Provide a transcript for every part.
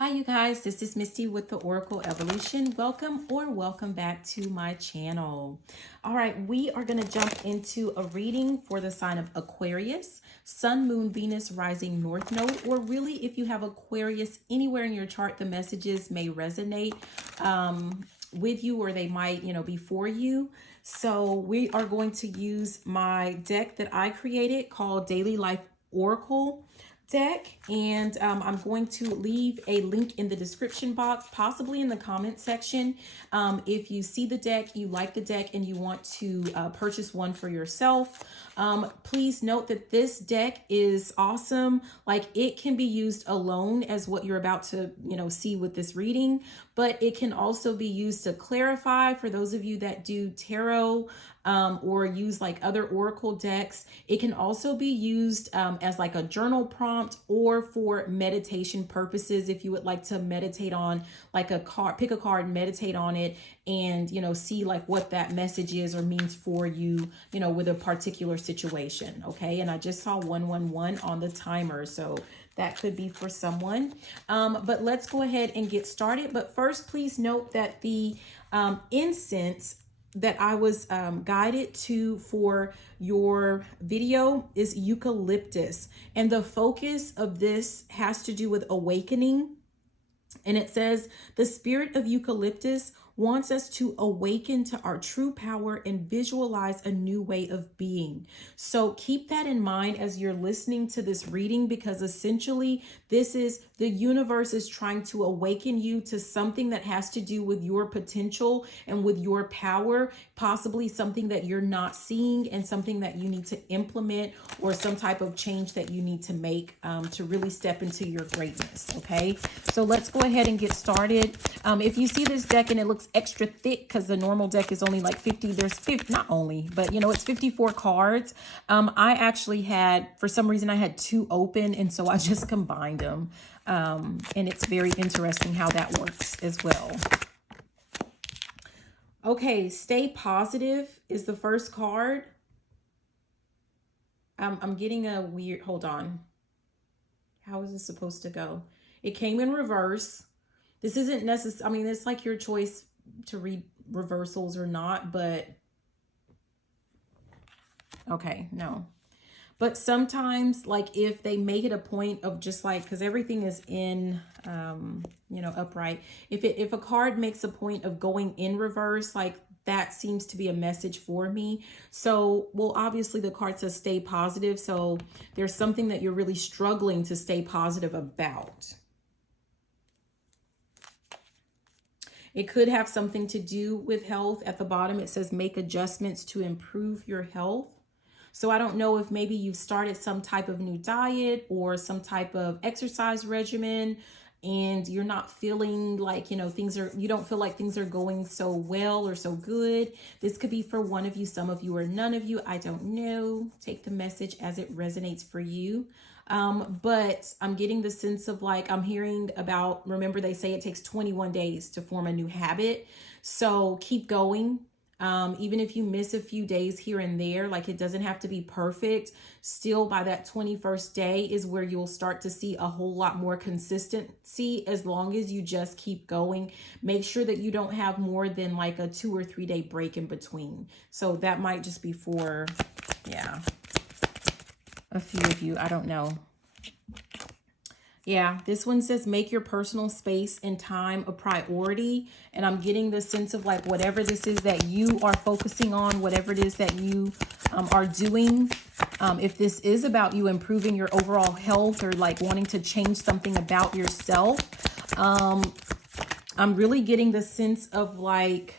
Hi, you guys. This is Misty with the Oracle Evolution. Welcome back to my channel. All right, we are going to jump into a reading for the sign of Aquarius, Sun, Moon, Venus, Rising, North Node, or really if you have Aquarius anywhere in your chart, the messages may resonate with you, or they might, be for you. So we are going to use my deck that I created called Daily Life Oracle deck, and I'm going to leave a link in the description box, possibly in the comment section. If you see the deck, you like the deck, and you want to purchase one for yourself, please note that this deck is awesome. Like, it can be used alone as what you're about to see with this reading, but it can also be used to clarify for those of you that do tarot or use like other oracle decks. It can also be used as like a journal prompt or for meditation purposes. If you would like to meditate on like a card, pick a card, meditate on it, and see like what that message is or means for you, with a particular situation. Okay, and I just saw 111 on the timer, so that could be for someone. But let's go ahead and get started. But first, please note that the incense that I was guided to for your video is eucalyptus. And the focus of this has to do with awakening. And it says, the spirit of eucalyptus wants us to awaken to our true power and visualize a new way of being. So keep that in mind as you're listening to this reading, because essentially this is the universe is trying to awaken you to something that has to do with your potential and with your power, possibly something that you're not seeing and something that you need to implement, or some type of change that you need to make to really step into your greatness. Okay, so let's go ahead and get started. If you see this deck and it looks extra thick because the normal deck is only like 50, there's 50, not only, but it's 54 cards. I actually had, for some reason I had two open, and so I just combined them. And it's very interesting how that works as well. Okay, stay positive is the first card. I'm getting a weird, hold on. How is this supposed to go? It came in reverse. This isn't necessary. I mean, it's like your choice to read reversals or not, but okay, no. But sometimes, like, if they make it a point of just like, because everything is in, upright. If a card makes a point of going in reverse, like, that seems to be a message for me. So, well, obviously the card says stay positive. So there's something that you're really struggling to stay positive about. It could have something to do with health. At the bottom, it says make adjustments to improve your health. So I don't know if maybe you've started some type of new diet or some type of exercise regimen, and you're not feeling like, you don't feel like things are going so well or so good. This could be for one of you, some of you, or none of you. I don't know. Take the message as it resonates for you. But I'm getting the sense of like, I'm hearing about, remember they say it takes 21 days to form a new habit. So keep going. Even if you miss a few days here and there, like, it doesn't have to be perfect. Still, by that 21st day is where you'll start to see a whole lot more consistency, as long as you just keep going. Make sure that you don't have more than like a 2 or 3 day break in between. So that might just be for, a few of you. I don't know. Yeah, this one says make your personal space and time a priority. And I'm getting the sense of like, whatever this is that you are focusing on, whatever it is that you are doing, if this is about you improving your overall health or like wanting to change something about yourself, I'm really getting the sense of like,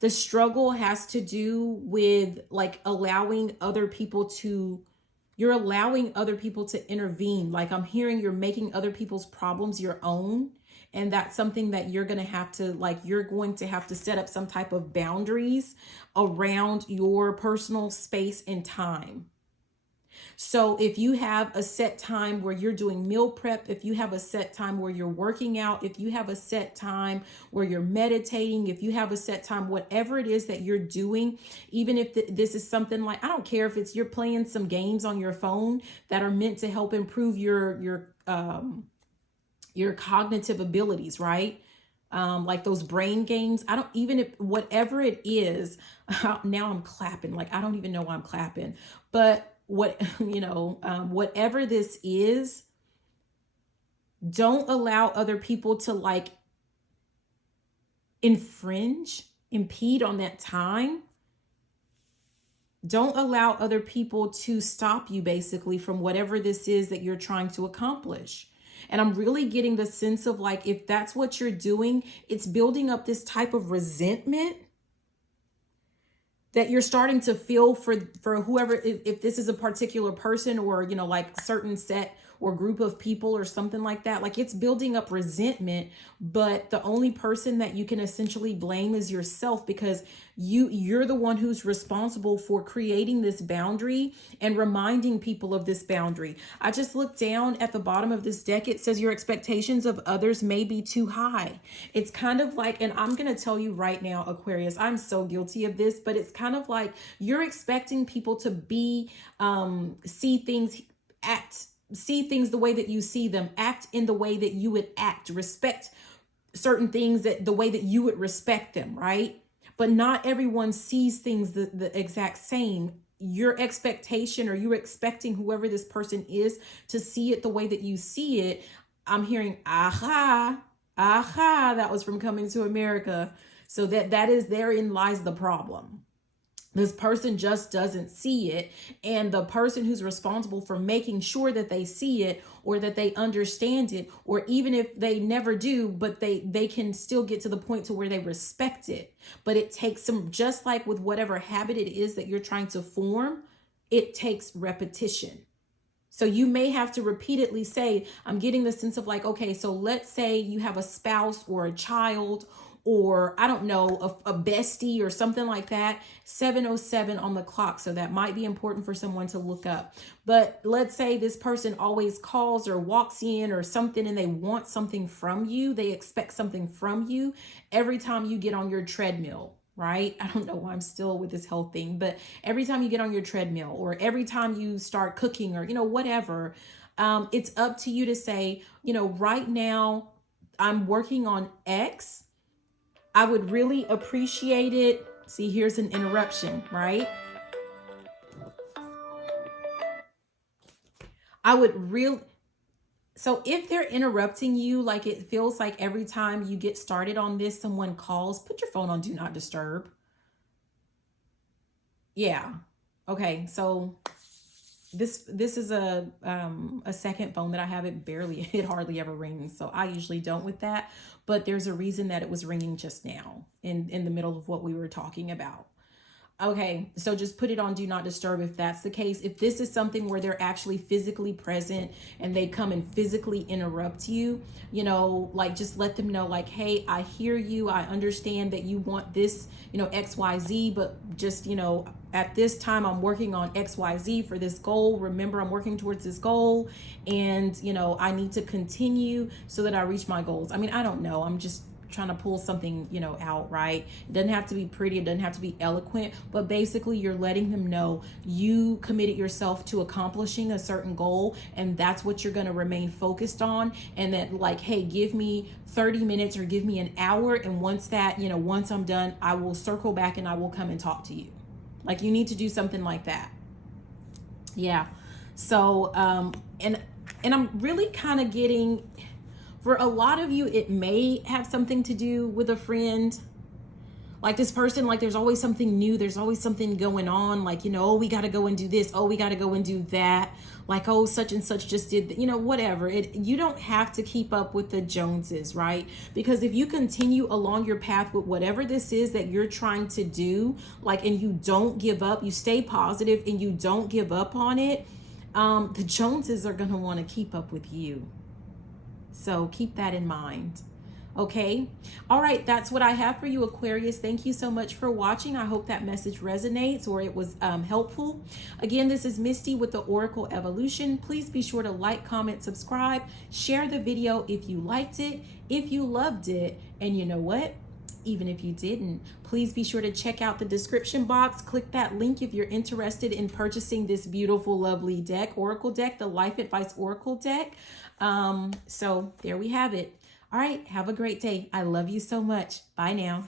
the struggle has to do with like allowing other people to, you're allowing other people to intervene. Like, I'm hearing you're making other people's problems your own. And that's something that you're going to have to, like, you're going to have to set up some type of boundaries around your personal space and time. So if you have a set time where you're doing meal prep, if you have a set time where you're working out, if you have a set time where you're meditating, if you have a set time, whatever it is that you're doing, even if this is something like, I don't care if it's you're playing some games on your phone that are meant to help improve your your cognitive abilities, right? Like those brain games. I don't even, if whatever it is, now I'm clapping. Like, I don't even know why I'm clapping, but what, whatever this is, don't allow other people to like impede on that time. Don't allow other people to stop you basically from whatever this is that you're trying to accomplish. And I'm really getting the sense of like, if that's what you're doing, it's building up this type of resentment that you're starting to feel for whoever, if this is a particular person or, like certain set or group of people or something like that. Like, it's building up resentment, but the only person that you can essentially blame is yourself, because you're the one who's responsible for creating this boundary and reminding people of this boundary. I just looked down at the bottom of this deck. It says your expectations of others may be too high. It's kind of like, and I'm going to tell you right now, Aquarius, I'm so guilty of this, but it's kind of like you're expecting people to be, see things the way that you see them, act in the way that you would act, respect certain things that the way that you would respect them, right? But not everyone sees things the exact same. Your expectation, or you're expecting whoever this person is to see it the way that you see it. I'm hearing, aha, that was from Coming to America. So that is, therein lies the problem. This person just doesn't see it. And the person who's responsible for making sure that they see it or that they understand it, or even if they never do, but they can still get to the point to where they respect it. But it takes some, just like with whatever habit it is that you're trying to form, it takes repetition. So you may have to repeatedly say, I'm getting the sense of like, okay, so let's say you have a spouse or a child, or I don't know, a bestie or something like that, 7:07 on the clock. So that might be important for someone to look up. But let's say this person always calls or walks in or something, and they want something from you. They expect something from you every time you get on your treadmill, right? I don't know why I'm still with this health thing, but every time you get on your treadmill, or every time you start cooking, or, whatever, it's up to you to say, right now I'm working on X. I would really appreciate it. See, here's an interruption, right? So if they're interrupting you, like it feels like every time you get started on this, someone calls, put your phone on Do Not Disturb. Yeah. Okay. So this is a second phone that I have. It hardly ever rings. So I usually don't with that, but there's a reason that it was ringing just now in the middle of what we were talking about. Okay, so just put it on Do Not Disturb if that's the case. If this is something where they're actually physically present and they come and physically interrupt you, like just let them know like, hey, I hear you. I understand that you want this, XYZ, but just, at this time I'm working on XYZ for this goal. Remember, I'm working towards this goal, and, I need to continue so that I reach my goals. I mean, I don't know. I'm just trying to pull something, out, right? It doesn't have to be pretty. It doesn't have to be eloquent, but basically you're letting them know you committed yourself to accomplishing a certain goal, and that's what you're going to remain focused on. And that like, hey, give me 30 minutes or give me an hour. And once that, once I'm done, I will circle back and I will come and talk to you. Like, you need to do something like that. Yeah. So, and I'm really kind of getting, for a lot of you, it may have something to do with a friend. Like this person, like there's always something new. There's always something going on. Like, oh, we got to go and do this. Oh, we got to go and do that. Like, oh, such and such just did, whatever. You don't have to keep up with the Joneses, right? Because if you continue along your path with whatever this is that you're trying to do, like, and you don't give up, you stay positive and you don't give up on it, the Joneses are going to want to keep up with you. So keep that in mind. Okay. All right. That's what I have for you, Aquarius. Thank you so much for watching. I hope that message resonates or it was helpful. Again, this is Misty with the Oracle Evolution. Please be sure to like, comment, subscribe, share the video if you liked it, if you loved it. And you know what? even if you didn't. Please be sure to check out the description box. Click that link if you're interested in purchasing this beautiful, lovely deck, Oracle deck, the Life Advice Oracle deck. So there we have it. All right, have a great day. I love you so much. Bye now.